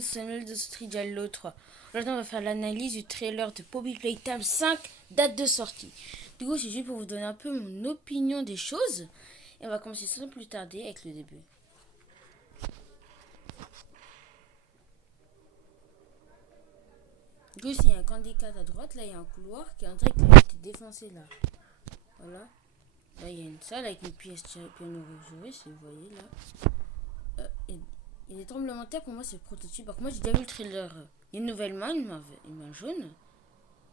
Samuel de Street Halo 3. Aujourd'hui, on va faire l'analyse du trailer de Poppy Playtime 5, date de sortie. Du coup, c'est juste pour vous donner un peu mon opinion des choses. Et on va commencer sans plus tarder avec le début. Du coup, ici, il y a un candidat à droite. Là, il y a un couloir qui est en train de été défoncé là. Voilà. Là, il y a une salle avec une pièce piano rejouée, si vous voyez là. Il y a des tremblements de terre, pour moi, c'est le prototype. Par contre, moi, j'ai déjà vu le trailer. Il y a une nouvelle main, une main jaune.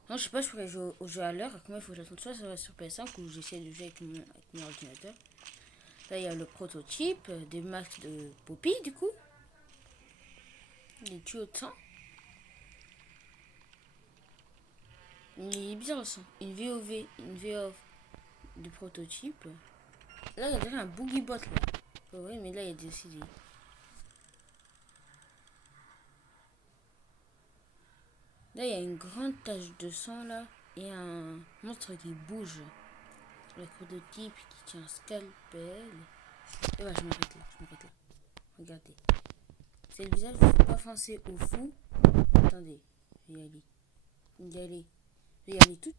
Non, je sais pas, je pourrais jouer au jeu à l'heure. Comment il faut que j'attende ça va sur PS5 ou j'essaie de jouer avec mon ordinateur. Là, il y a le prototype des masques de Poppy, du coup. Les tuyaux de sang. Il est bizarre le sang. Une VOV du prototype. Là, il y a déjà un boogie bot là. Ouais, mais là, il y a des CD. Là, il y a une grande tache de sang là. Et un monstre qui bouge. Le prototype qui tient un scalpel. Et ouais, je m'arrête là. Regardez. C'est le visage, faut pas foncer au fou. Attendez, je vais y aller tout.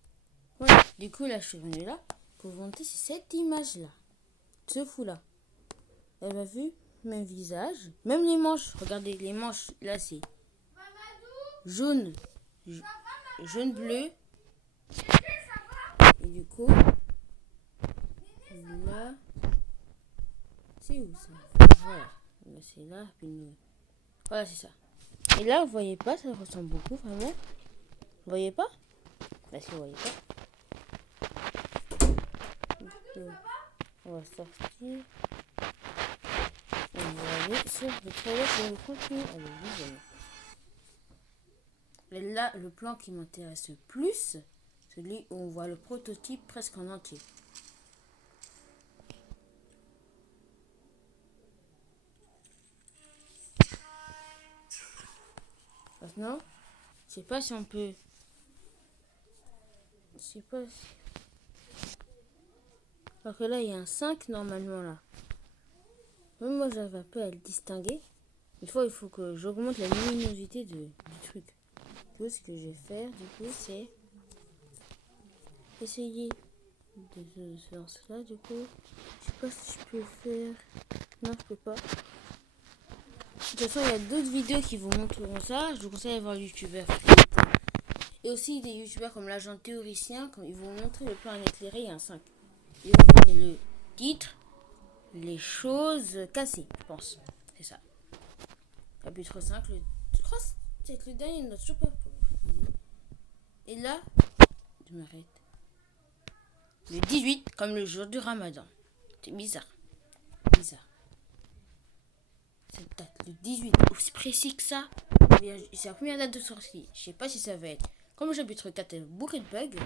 Voilà, du coup, là, je suis venue là pour vous montrer cette image-là. Ce fou-là. Vous avez vu? Même visage. Même les manches. Regardez, les manches, là, c'est jaune. Jaune bleu. Et du coup, là, c'est où ça? Voilà. Là, c'est là. Puis voilà, c'est ça. Et là, vous voyez pas, ça ressemble beaucoup, vraiment. Vous voyez pas? Bah, si vous voyez pas. On va sortir. On va aller sur le trailer pour le contenu. Allez, visionner. Et là, le plan qui m'intéresse le plus, celui où on voit le prototype presque en entier. Maintenant, je sais pas si on peut. Je sais pas si. Parce que là, il y a un 5 normalement là. Même moi, j'arrive un peu à le distinguer. Une fois, il faut que j'augmente la luminosité du truc. Du coup, ce que je vais faire, du coup, c'est essayer de faire cela. Du coup, je sais pas si je peux faire. Non, je peux pas. De toute façon, il y a d'autres vidéos qui vous montreront ça. Je vous conseille d'aller voir le youtubeur. Et aussi des youtubeurs comme l'agent théoricien, comme ils vont montrer le plan éclairé, il y a un 5. Ils vont donner le titre, les choses cassées, je pense. C'est ça. Chapitre 5, je crois que c'est le dernier, notre toujours pas. Et là, je m'arrête. Le 18, comme le jour du ramadan. C'est bizarre. Cette date, le 18, aussi précis que ça. C'est la première date de sortie. Je sais pas si ça va être. Comme le chapitre 4 a beaucoup de bugs,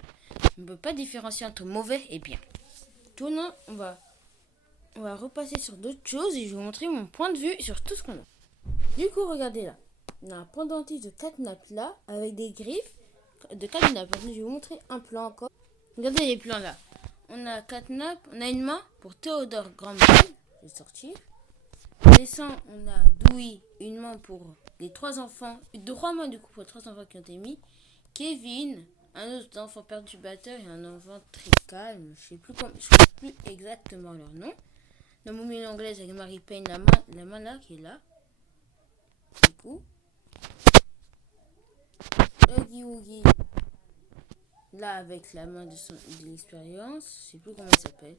on ne peut pas différencier entre mauvais et bien. Tournant, on va repasser sur d'autres choses et je vais vous montrer mon point de vue sur tout ce qu'on a. Du coup, regardez là. On a un pendentif de catnap là, avec des griffes de catnap. Je vais vous montrer un plan encore. Regardez les plans là. On a catnap, on a une main pour Théodore Grandman. Je vais sortir. On descend, on a Dewey, une main pour les 3 enfants. 3 mains du coup pour les 3 enfants qui ont été mis. Kevin, un autre enfant perturbateur et un enfant très calme. Je sais plus exactement leur nom. La momie anglaise avec Mary Payne, la main là qui est là. Du coup. Huggy Wuggy. Là avec la main de l'expérience. Je sais plus comment il s'appelle.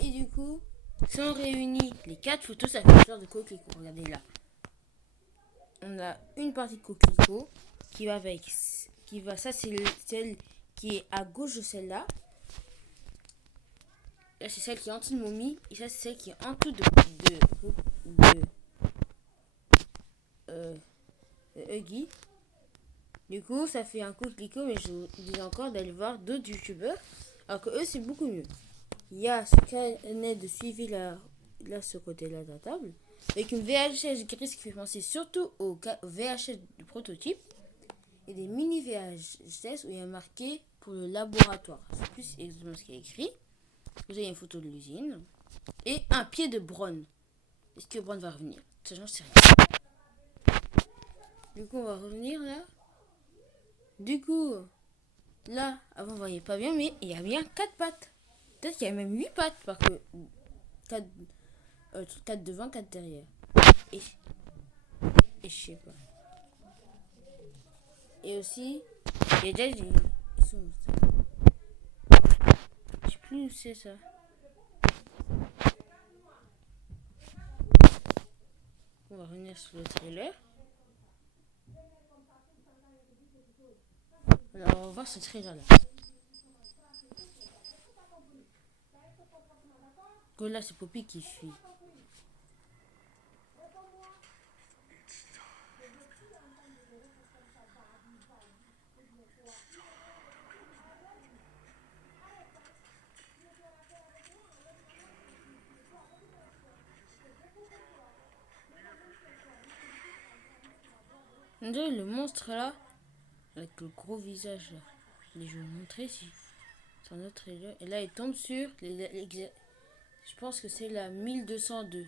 Et du coup, si on réunit les 4 photos, ça fait une sorte de coquelicot. Regardez là. On a une partie de coquelicot qui va avec. Ça c'est celle qui est à gauche de celle-là. Là c'est celle qui est en dessous de momie. Et ça c'est celle qui est en dessous de Huggy. Du coup ça fait un coquelicot, mais je vous dis encore d'aller voir d'autres youtubeurs. Alors que eux c'est beaucoup mieux. Il y a ce canet de suivi là ce côté-là de la table. Avec une VHS grise qui fait penser surtout au VHS du prototype. Et des mini VHS où il y a marqué pour le laboratoire. C'est plus exactement ce qui est écrit. Vous avez une photo de l'usine. Et un pied de Bron. Est-ce que Bron va revenir? Ça, j'en sais rien. coup, on va revenir là. Du coup, là, avant, on voyait pas bien, mais il y a bien 4 pattes. Peut-être qu'il y a même 8 pattes, parce que 4 devant, 4 derrière. Et je sais pas. Et aussi, il y a déjà des... Ils sont où, ça? Je sais plus où c'est ça. On va revenir sur le trailer. Alors, on va voir ce trailer là. Là, c'est Poppy qui fuit. On dirait le monstre là, avec le gros visage là. Je vais vous montrer si c'est un autre trailer. Et là, il tombe sur je pense que c'est la 1202.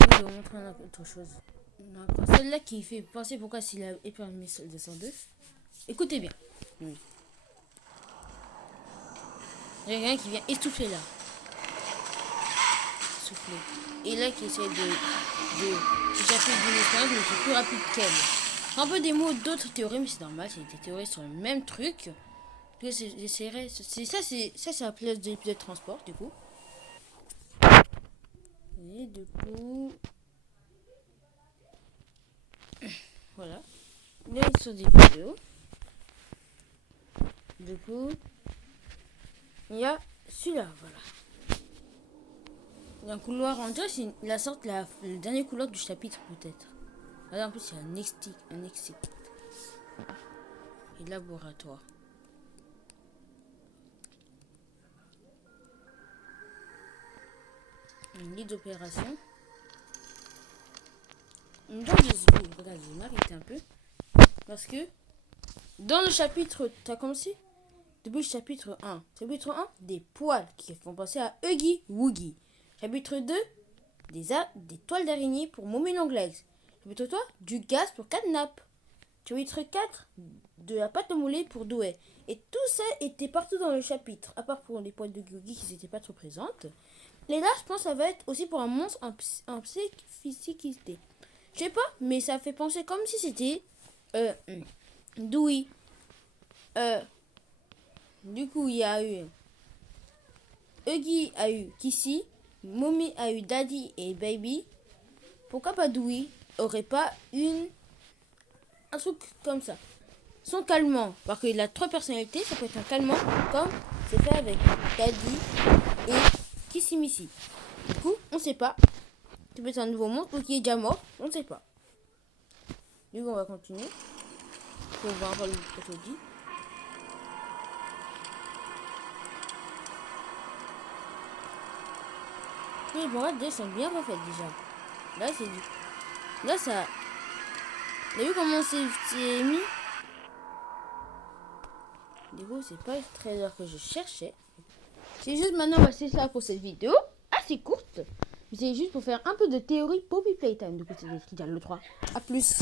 Je vais vous montrer autre chose. Celle-là qui fait penser pourquoi c'est la épée 1202. Écoutez bien. Oui. Il y a quelqu'un qui vient essouffler là. Souffler. Et là qui essaie de s'échapper d'une expérience, mais c'est plus rapide qu'elle. Un peu des mots d'autres théories, mais c'est normal, c'est des théories sur le même truc. J'essaierai. C'est la place de l'épisode de transport, du coup. Et du coup. Voilà. Là, ils sont des vidéos. Du coup. Il y a celui-là, voilà. Il y a un couloir, on dirait c'est le dernier couloir du chapitre, peut-être. Là, en plus, il y a un exit. Et laboratoire. Une lit d'opération. Regarde, je vais m'arrêter un peu. Parce que, dans le chapitre, t'as commencé depuis le chapitre 1. Chapitre 1, des poils qui font penser à Huggy Wuggy. Chapitre 2, des toiles d'araignée pour Mommy Longlegs. Chapitre 3, du gaz pour Catnap. Chapitre 4, de la pâte à modeler pour Douai. Et tout ça était partout dans le chapitre, à part pour les poils de Wuggy qui n'étaient pas trop présentes. Et là, je pense que ça va être aussi pour un monstre en psychicité. Je sais pas, mais ça fait penser comme si c'était Dewey. Du coup, il y a eu Huggy a eu Kissy, Mommy a eu Daddy et Baby. Pourquoi pas Dewey aurait pas un truc comme ça? Son calmant, parce qu'il a 3 personnalités, ça peut être un calmant comme c'est fait avec Daddy et Kissy Missy. Du coup, on sait pas. Ça peut être un nouveau monstre ou qui est déjà mort, on ne sait pas. Du coup, on va continuer. Pour voir le dit. Les borades sont bien refaites déjà. Là, c'est du. Là, ça. Vous avez vu comment c'est mis? Du coup, c'est pas le trailer que je cherchais. C'est juste maintenant, c'est ça pour cette vidéo. Assez courte. Mais c'est juste pour faire un peu de théorie Poppy Playtime. Du coup, c'est écrit dans le 3. A plus.